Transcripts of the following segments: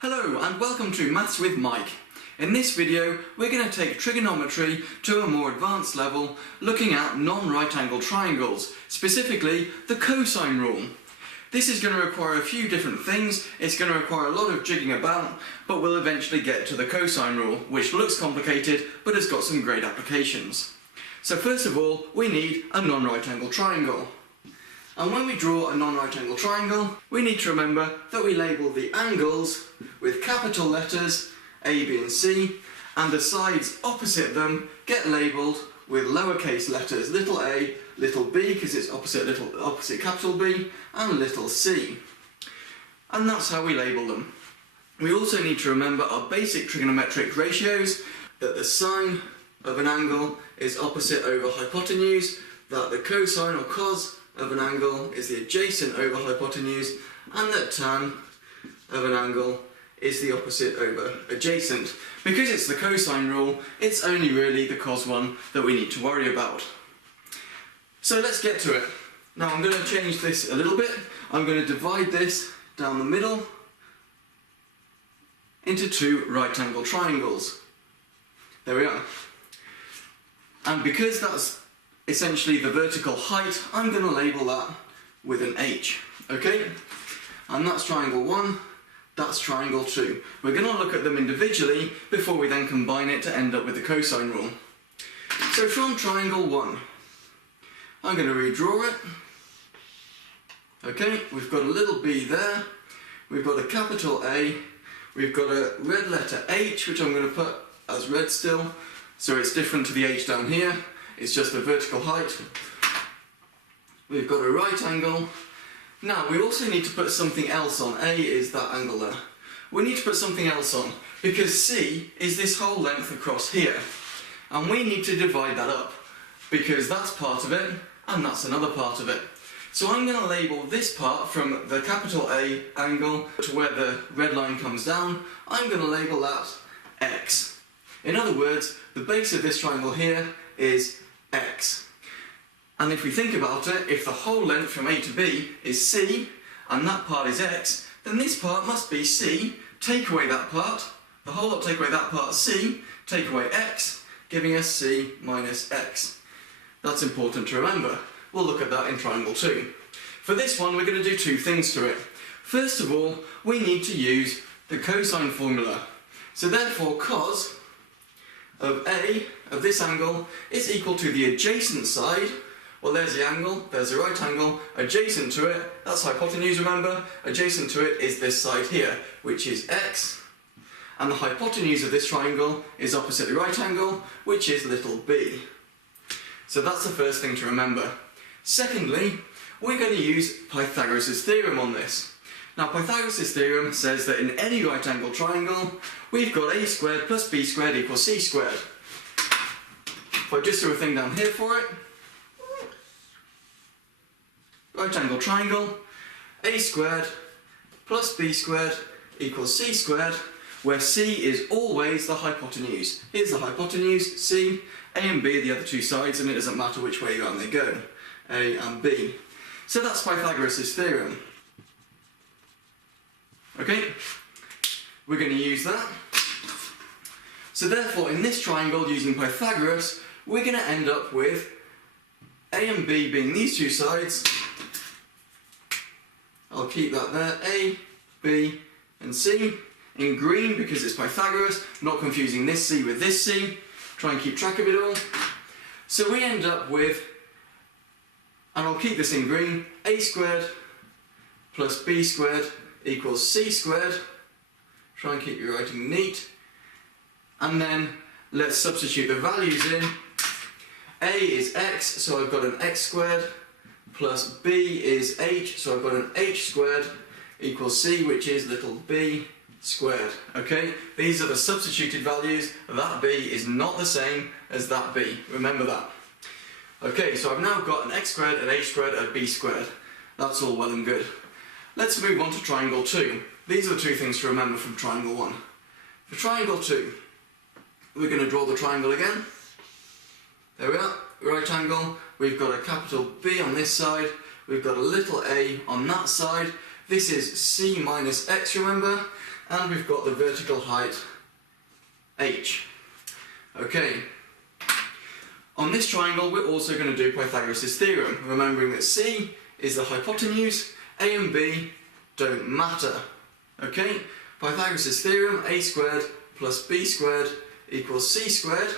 Hello and welcome to Maths with Mike. In this video we're going to take trigonometry to a more advanced level, looking at non-right angle triangles, specifically the cosine rule. This is going to require a few different things. It's going to require a lot of jigging about, but we'll eventually get to the cosine rule, which looks complicated but has got some great applications. So first of all, we need a non-right angle triangle. And when we draw a non-right angle triangle, we need to remember that we label the angles with capital letters A, B and C, and the sides opposite them get labelled with lowercase letters, little a, little b because it's opposite capital B, and little c. And that's how we label them. We also need to remember our basic trigonometric ratios, that the sine of an angle is opposite over hypotenuse, that the cosine or cos of an angle is the adjacent over hypotenuse, and that tan of an angle is the opposite over adjacent. Because it's the cosine rule, it's only really the cos one that we need to worry about. So let's get to it. Now I'm going to change this a little bit. I'm going to divide this down the middle into two right angle triangles. There we are. And because that's essentially the vertical height, I'm going to label that with an H, okay? And that's triangle 1, that's triangle 2. We're going to look at them individually before we then combine it to end up with the cosine rule. So from triangle 1, I'm going to redraw it. Okay, we've got a little b there, we've got a capital A, we've got a red letter H, which I'm going to put as red still, so it's different to the H down here. It's just the vertical height. We've got a right angle. Now we also need to put something else on. A is that angle there. We need to put something else on because C is this whole length across here. And we need to divide that up because that's part of it and that's another part of it. So I'm going to label this part from the capital A angle to where the red line comes down. I'm going to label that X. In other words, the base of this triangle here is X. And if we think about it, if the whole length from A to B is C, and that part is X, then this part must be C, take away that part, the whole lot take away that part C, take away X, giving us C minus X. That's important to remember. We'll look at that in triangle 2. For this one, we're going to do two things to it. First of all, we need to use the cosine formula. So therefore, cos of A, of this angle, is equal to the adjacent side. Well, there's the angle, there's the right angle, adjacent to it, that's hypotenuse, remember? Adjacent to it is this side here, which is X, and the hypotenuse of this triangle is opposite the right angle, which is little b. So that's the first thing to remember. Secondly, we're going to use Pythagoras Theorem on this. Now, Pythagoras Theorem says that in any right angle triangle, we've got a squared plus b squared equals c squared. If I just do a thing down here for it, right angle triangle, a squared plus b squared equals c squared, where c is always the hypotenuse. Here's the hypotenuse, c, a and b are the other two sides, and it doesn't matter which way around they go, a and b. So that's Pythagoras' theorem. Okay, we're going to use that. So therefore, in this triangle, using Pythagoras, we're going to end up with a and b being these two sides. I'll keep that there, a, b and c, in green because it's Pythagoras, not confusing this c with this c. Try and keep track of it all. So we end up with, and I'll keep this in green, a squared plus b squared equals c squared. Try and keep your writing neat. And then let's substitute the values in. A is x, so I've got an x squared, plus b is h, so I've got an h squared, equals c, which is little b squared. Okay, these are the substituted values. That b is not the same as that b. Remember that. Okay, so I've now got an x squared, an h squared, and a b squared. That's all well and good. Let's move on to triangle 2. These are the two things to remember from triangle 1. For triangle 2, we're going to draw the triangle again. There we are, right angle. We've got a capital B on this side. We've got a little a on that side. This is c minus x, remember? and we've got the vertical height h. Okay. On this triangle we're also going to do Pythagoras' theorem, remembering that C is the hypotenuse, A and B don't matter. Okay? Pythagoras' theorem, a squared plus b squared equals c squared.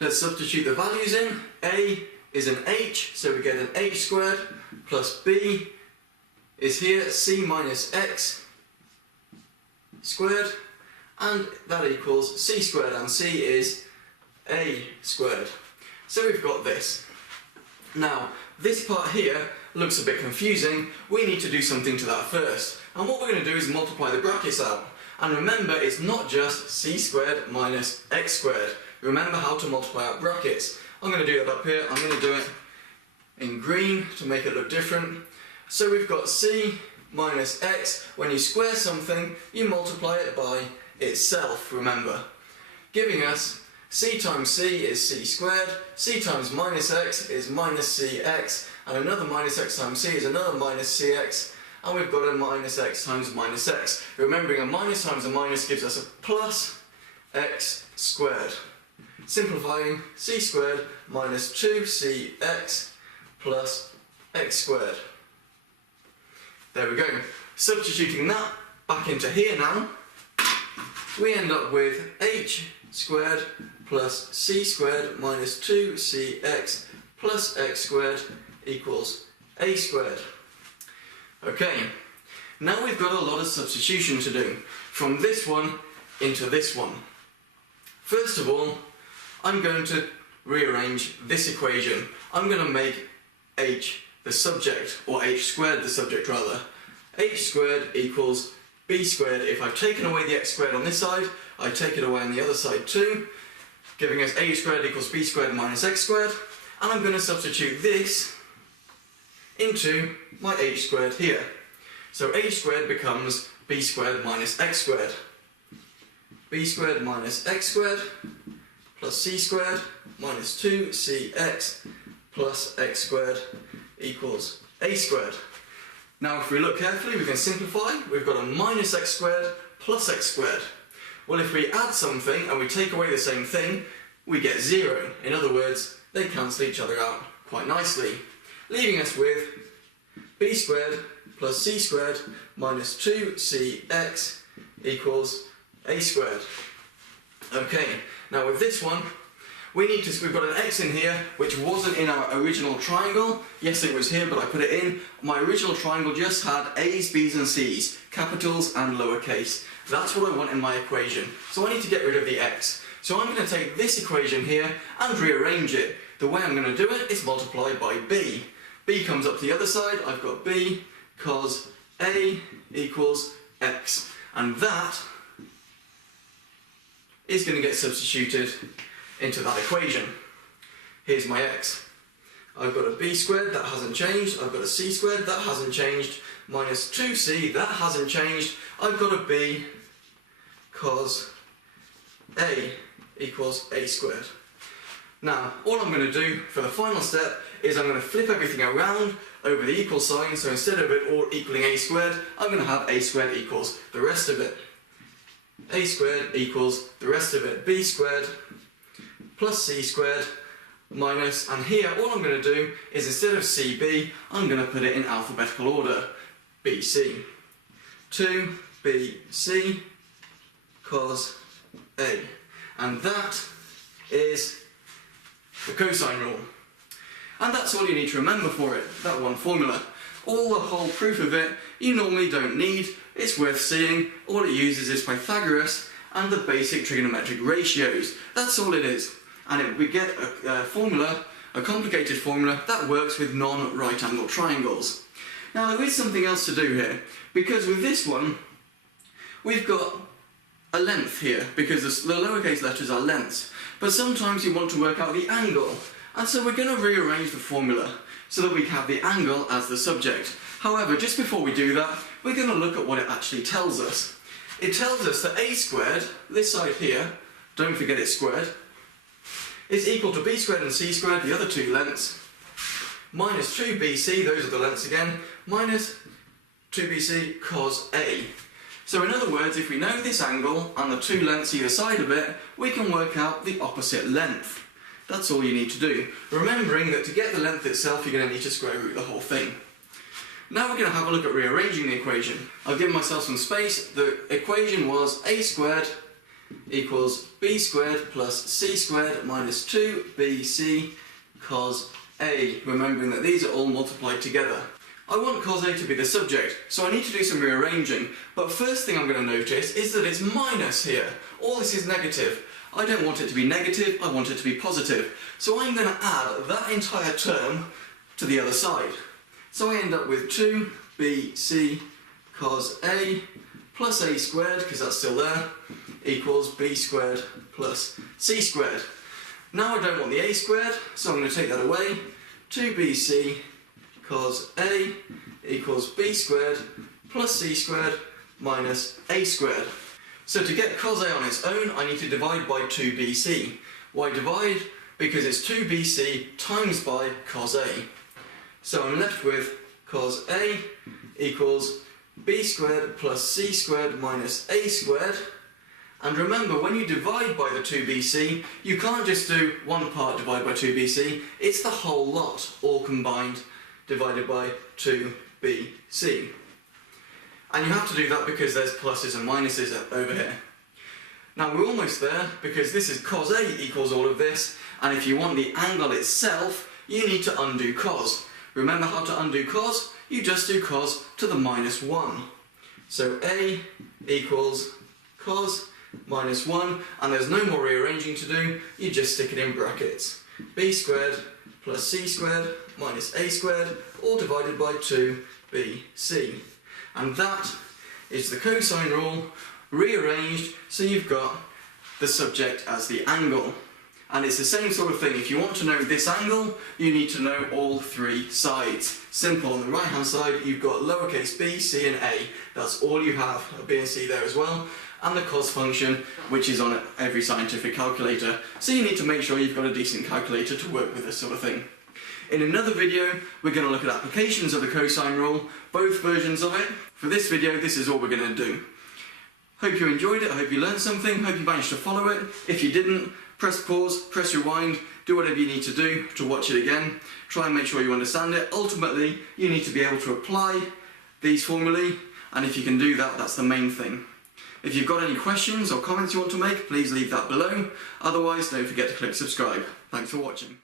Let's substitute the values in. A is an h, so we get an h squared, plus b is here c minus x squared, and that equals c squared, and c is a squared. So we've got this. Now, this part here looks a bit confusing. We need to do something to that first. And what we're going to do is multiply the brackets out. And remember, it's not just c squared minus x squared. Remember how to multiply out brackets. I'm going to do that up here. I'm going to do it in green to make it look different. So we've got c minus x. When you square something, you multiply it by itself, remember. Giving us c times c is c squared, c times minus x is minus cx, and another minus x times c is another minus cx, and we've got a minus x times minus x. Remembering a minus times a minus gives us a plus x squared. Simplifying, c squared minus 2cx plus x squared. There we go. Substituting that back into here now, we end up with h squared plus c squared minus 2cx plus x squared equals a squared. Okay, now we've got a lot of substitution to do from this one into this one. First of all, I'm going to rearrange this equation. I'm going to make h the subject, or h squared the subject rather. H squared equals b squared. If I've taken away the x squared on this side, I take it away on the other side too, giving us a squared equals b squared minus x squared, and I'm going to substitute this into my h squared here. So h squared becomes b squared minus x squared. B squared minus x squared plus c squared minus 2cx plus x squared equals a squared. Now if we look carefully, we can simplify. We've got a minus x squared plus x squared. Well, if we add something and we take away the same thing, we get 0. In other words, they cancel each other out quite nicely, leaving us with b squared plus c squared minus 2cx equals a squared. Okay, now with this one, we've got an x in here which wasn't in our original triangle. Yes, it was here, but I put it in. My original triangle just had a's, b's and c's, capitals and lowercase. That's what I want in my equation. So I need to get rid of the x. So I'm going to take this equation here and rearrange it. The way I'm going to do it is multiply by b. B comes up to the other side. I've got b cos a equals x. And that is going to get substituted into that equation. Here's my x. I've got a b squared, that hasn't changed. I've got a c squared, that hasn't changed. Minus 2c, that hasn't changed. I've got a b cos a equals a squared. Now, all I'm going to do for the final step is I'm going to flip everything around over the equal sign, so instead of it all equaling a squared, I'm going to have a squared equals the rest of it. A squared equals the rest of it. B squared plus c squared minus, and here all I'm going to do is instead of cb, I'm going to put it in alphabetical order. bc. 2bc cos a. And that is the cosine rule. And that's all you need to remember for it, that one formula. All the whole proof of it you normally don't need. It's worth seeing. All it uses is Pythagoras and the basic trigonometric ratios. That's all it is. And we get a formula, a complicated formula, that works with non-right angle triangles. Now there is something else to do here, because with this one, we've got a length here, because the lowercase letters are lengths. But sometimes you want to work out the angle, and so we're going to rearrange the formula so that we have the angle as the subject. However, just before we do that, we're going to look at what it actually tells us. It tells us that a squared, this side here, don't forget it's squared, is equal to b squared and c squared, the other two lengths, minus 2bc, those are the lengths again, minus 2bc cos a. So in other words, if we know this angle and the two lengths either side of it, we can work out the opposite length. That's all you need to do. Remembering that to get the length itself, you're going to need to square root the whole thing. Now we're going to have a look at rearranging the equation. I've given myself some space. The equation was a squared equals b squared plus c squared minus 2bc cos a, remembering that these are all multiplied together. I want cos a to be the subject, so I need to do some rearranging, but first thing I'm going to notice is that it's minus here. All this is negative. I don't want it to be negative, I want it to be positive. So I'm going to add that entire term to the other side. So I end up with 2bc cos a plus a squared, because that's still there, equals b squared plus c squared. Now I don't want the a squared, so I'm going to take that away. 2bc cos a equals b squared plus c squared minus a squared. So to get cos a on its own, I need to divide by 2bc. Why divide? Because it's 2bc times by cos a. So I'm left with cos a equals b squared plus c squared minus a squared. And remember, when you divide by the 2bc, you can't just do one part divided by 2bc, it's the whole lot, all combined, divided by 2bc. And you have to do that because there's pluses and minuses over here. Now we're almost there, because this is cos a equals all of this, and if you want the angle itself, you need to undo cos. Remember how to undo cos? You just do cos to the minus 1. So a equals cos minus 1, and there's no more rearranging to do, you just stick it in brackets. b squared plus c squared minus a squared, all divided by 2bc. And that is the cosine rule rearranged so you've got the subject as the angle. And it's the same sort of thing. If you want to know this angle, you need to know all three sides. Simple. On the right hand side, you've got lowercase b, c and a. That's all you have, a b and c there as well. And the cos function, which is on every scientific calculator. So you need to make sure you've got a decent calculator to work with this sort of thing. In another video, we're going to look at applications of the cosine rule, both versions of it. For this video, this is all we're going to do. Hope you enjoyed it, I hope you learned something, hope you managed to follow it. If you didn't, press pause, press rewind, do whatever you need to do to watch it again. Try and make sure you understand it. Ultimately, you need to be able to apply these formulae, and if you can do that, that's the main thing. If you've got any questions or comments you want to make, please leave that below. Otherwise, don't forget to click subscribe. Thanks for watching.